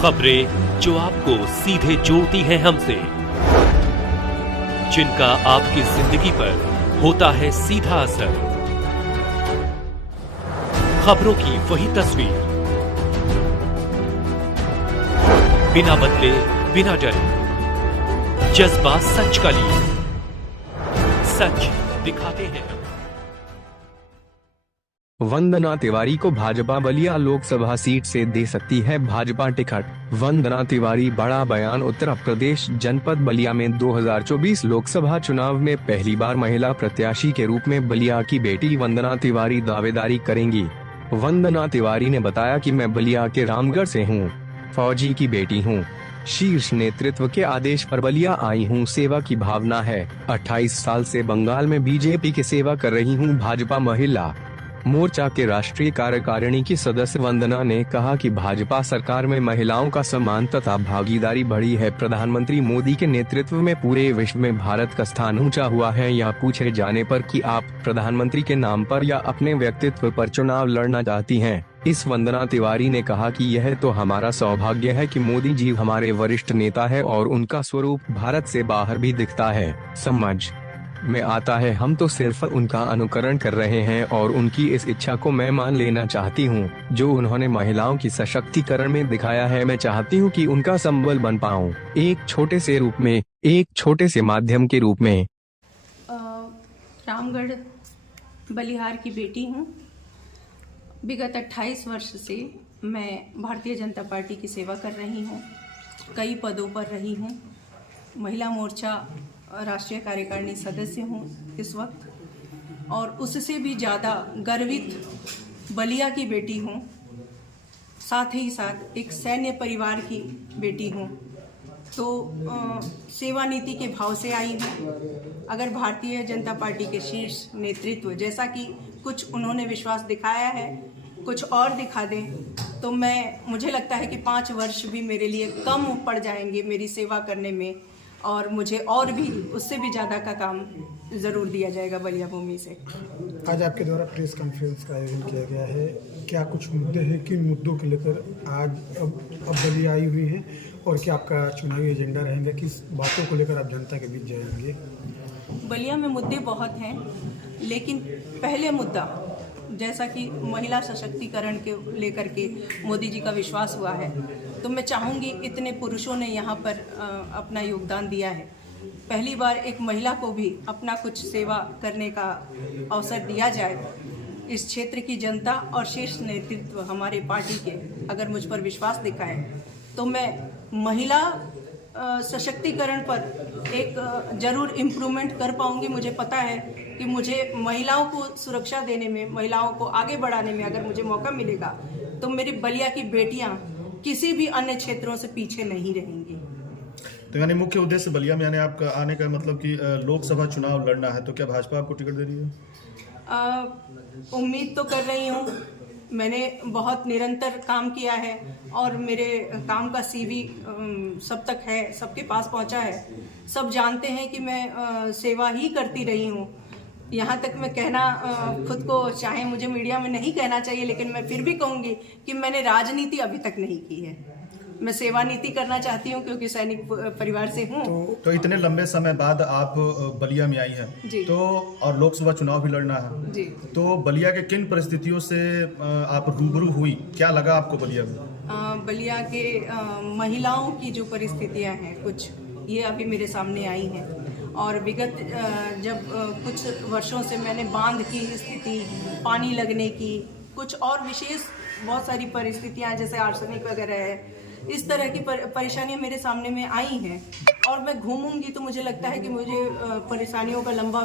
खबरें जो आपको सीधे जोड़ती हैं हमसे, जिनका आपकी जिंदगी पर होता है सीधा असर। खबरों की वही तस्वीर, बिना बदले बिना डरे, जज्बा सच का लिए, सच दिखाते हैं। वंदना तिवारी को भाजपा बलिया लोकसभा सीट से दे सकती है भाजपा टिकट। वंदना तिवारी बड़ा बयान। उत्तर प्रदेश जनपद बलिया में 2024 लोकसभा चुनाव में पहली बार महिला प्रत्याशी के रूप में बलिया की बेटी वंदना तिवारी दावेदारी करेंगी। वंदना तिवारी ने बताया कि मैं बलिया के रामगढ़ से हूँ, फौजी की बेटी हूँ, शीर्ष नेतृत्व के आदेश पर बलिया आई हूँ, सेवा की भावना है। 28 साल से बंगाल में बीजेपी की सेवा कर रही हूँ। भाजपा महिला मोर्चा के राष्ट्रीय कार्यकारिणी की सदस्य वंदना ने कहा कि भाजपा सरकार में महिलाओं का सम्मान तथा भागीदारी बढ़ी है। प्रधानमंत्री मोदी के नेतृत्व में पूरे विश्व में भारत का स्थान ऊंचा हुआ है। यह पूछे जाने पर कि आप प्रधानमंत्री के नाम पर या अपने व्यक्तित्व पर चुनाव लड़ना चाहती हैं, इस वंदना तिवारी ने कहा कि यह तो हमारा सौभाग्य है कि मोदी जी हमारे वरिष्ठ नेता है और उनका स्वरूप भारत से बाहर भी दिखता है, समझ में आता है। हम तो सिर्फ उनका अनुकरण कर रहे हैं और उनकी इस इच्छा को मैं मान लेना चाहती हूं, जो उन्होंने महिलाओं की सशक्तिकरण में दिखाया है। मैं चाहती हूं कि उनका संबल बन पाऊं, एक छोटे से माध्यम के रूप में। रामगढ़ बलिहार की बेटी हूं। विगत 28 वर्ष से मैं भारतीय जनता पार्टी की सेवा कर रही हूं, कई पदों पर रही हूं। महिला मोर्चा राष्ट्रीय कार्यकारिणी सदस्य हूँ इस वक्त, और उससे भी ज़्यादा गर्वित बलिया की बेटी हूँ। साथ ही साथ एक सैन्य परिवार की बेटी हूँ, तो सेवा नीति के भाव से आई हूँ। अगर भारतीय जनता पार्टी के शीर्ष नेतृत्व जैसा कि कुछ उन्होंने विश्वास दिखाया है, कुछ और दिखा दें, तो मुझे लगता है कि 5 वर्ष भी मेरे लिए कम पड़ जाएंगे मेरी सेवा करने में, और मुझे और भी उससे भी ज़्यादा का काम ज़रूर दिया जाएगा बलिया भूमि से। आज आपके द्वारा प्रेस कॉन्फ्रेंस का आयोजन किया गया है, क्या कुछ मुद्दे हैं, किन मुद्दों को लेकर आज अब बलिया आई हुई हैं, और क्या आपका चुनावी एजेंडा रहेगा, किस बातों को लेकर आप जनता के बीच जाएंगे? बलिया में मुद्दे बहुत हैं, लेकिन पहले मुद्दा जैसा कि महिला सशक्तिकरण के लेकर के मोदी जी का विश्वास हुआ है, तो मैं चाहूँगी, इतने पुरुषों ने यहाँ पर अपना योगदान दिया है, पहली बार एक महिला को भी अपना कुछ सेवा करने का अवसर दिया जाए। इस क्षेत्र की जनता और शीर्ष नेतृत्व हमारे पार्टी के अगर मुझ पर विश्वास दिखाए, तो मैं महिला सशक्तिकरण पर एक जरूर इम्प्रूवमेंट कर पाऊंगी। मुझे पता है कि मुझे महिलाओं को सुरक्षा देने में, महिलाओं को आगे बढ़ाने में अगर मुझे मौका मिलेगा, तो मेरी बलिया की बेटियां किसी भी अन्य क्षेत्रों से पीछे नहीं रहेंगी। तो यानी मुख्य उद्देश्य बलिया में यानी आपका आने का मतलब कि लोकसभा चुनाव लड़ना है, तो क्या भाजपा आपको टिकट दे रही है? उम्मीद तो कर रही हूँ। मैंने बहुत निरंतर काम किया है और मेरे काम का CV सब तक है, सबके पास पहुंचा है। सब जानते हैं कि मैं सेवा ही करती रही हूँ। यहाँ तक मैं कहना खुद को, चाहे मुझे मीडिया में नहीं कहना चाहिए, लेकिन मैं फिर भी कहूँगी कि मैंने राजनीति अभी तक नहीं की है। मैं सेवा नीति करना चाहती हूँ, क्योंकि सैनिक परिवार से हूँ। तो इतने लंबे समय बाद आप बलिया में आई हैं, तो और लोकसभा चुनाव भी लड़ना है जी, तो बलिया के किन परिस्थितियों से आप रूबरू हुई, क्या लगा आपको बलिया में? बलिया के महिलाओं की जो परिस्थितियाँ हैं कुछ, ये अभी मेरे सामने आई हैं, और विगत जब कुछ वर्षों से मैंने बांध की स्थिति, पानी लगने की, कुछ और विशेष बहुत सारी परिस्थितियाँ जैसे आर्सेनिक वगैरह है, इस तरह की परेशानियाँ मेरे सामने में आई हैं, और मैं घूमूंगी तो मुझे लगता है कि मुझे परेशानियों का लंबा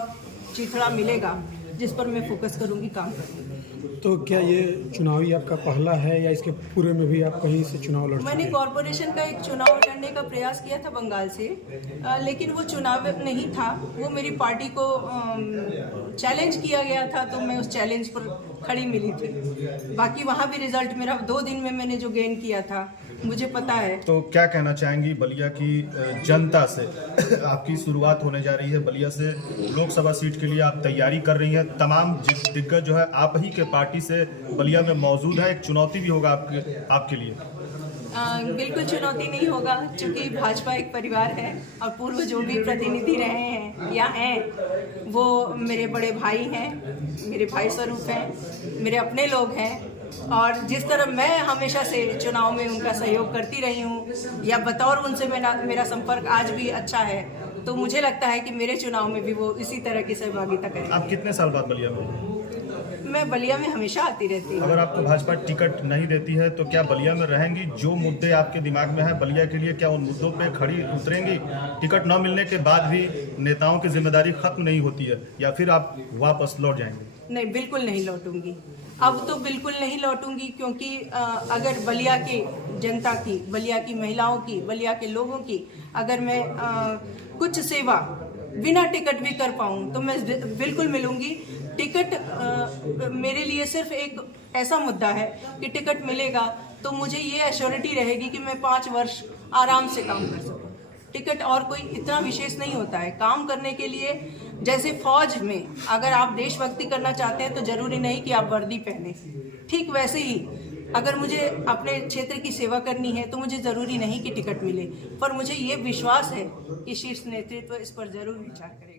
चिथड़ा मिलेगा, जिस पर मैं फोकस करूंगी, काम करूंगी। तो क्या ये चुनावी आपका पहला है, या इसके पूरे में भी आप कहीं से चुनाव लड़? मैंने कॉरपोरेशन का एक चुनाव लड़ने का प्रयास किया था बंगाल से, लेकिन वो चुनाव नहीं था, वो मेरी पार्टी को चैलेंज किया गया था, तो मैं उस चैलेंज पर खड़ी मिली थी। बाकी वहाँ भी रिजल्ट मेरा 2 दिन में मैंने जो गेन किया था, मुझे पता है। तो क्या कहना चाहेंगी बलिया की जनता से? आपकी शुरुआत होने जा रही है बलिया से, लोकसभा सीट के लिए आप तैयारी कर रही हैं, तमाम दिग्गज जो है आप ही के पार्टी से बलिया में मौजूद है, एक चुनौती भी होगा आपके लिए। बिल्कुल चुनौती नहीं होगा, क्योंकि भाजपा एक परिवार है और पूर्व जो भी प्रतिनिधि रहे हैं या हैं वो मेरे बड़े भाई हैं, मेरे भाई स्वरूप हैं, मेरे अपने लोग हैं। और जिस तरह मैं हमेशा से चुनाव में उनका सहयोग करती रही हूँ या बतौर उनसे मेरा संपर्क आज भी अच्छा है, तो मुझे लगता है कि मेरे चुनाव में भी वो इसी तरह की सहभागिता करें। आप कितने साल बाद बलिया में? मैं बलिया में हमेशा आती रहती हूँ। अगर आपको भाजपा टिकट नहीं देती है तो क्या बलिया में रहेंगी? जो मुद्दे आपके दिमाग में है बलिया के लिए, क्या उन मुद्दों पे खड़ी उतरेंगी? टिकट न मिलने के बाद भी नेताओं की जिम्मेदारी खत्म नहीं होती है, या फिर आप वापस लौट जाएंगे? नहीं, बिल्कुल नहीं लौटूंगी। अब तो बिल्कुल नहीं लौटूंगी, क्योंकि अगर बलिया की जनता की, बलिया की महिलाओं की, बलिया के लोगों की अगर मैं कुछ सेवा बिना टिकट भी कर पाऊँ तो मैं बिल्कुल मिलूंगी। टिकट मेरे लिए सिर्फ एक ऐसा मुद्दा है कि टिकट मिलेगा तो मुझे ये एश्योरिटी रहेगी कि मैं 5 वर्ष आराम से काम कर सकूं। टिकट और कोई इतना विशेष नहीं होता है काम करने के लिए। जैसे फौज में अगर आप देशभक्ति करना चाहते हैं तो जरूरी नहीं कि आप वर्दी पहने, ठीक वैसे ही अगर मुझे अपने क्षेत्र की सेवा करनी है तो मुझे ज़रूरी नहीं कि टिकट मिले। पर मुझे ये विश्वास है कि शीर्ष नेतृत्व इस पर ज़रूर विचार करेगा।